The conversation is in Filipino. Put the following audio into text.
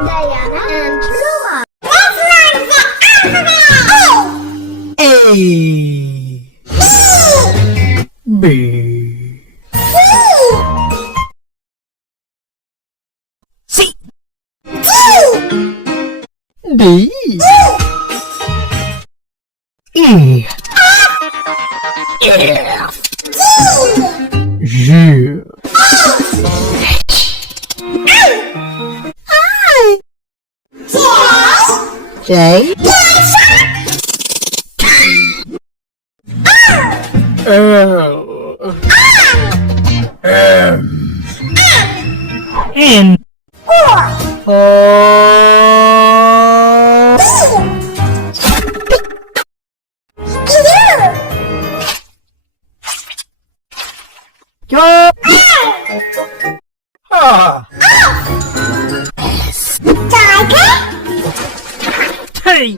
Diana, and Roma. Let's learn the alphabet! A, B, C, D, E, F, G, J, L, M, N, O, Hey!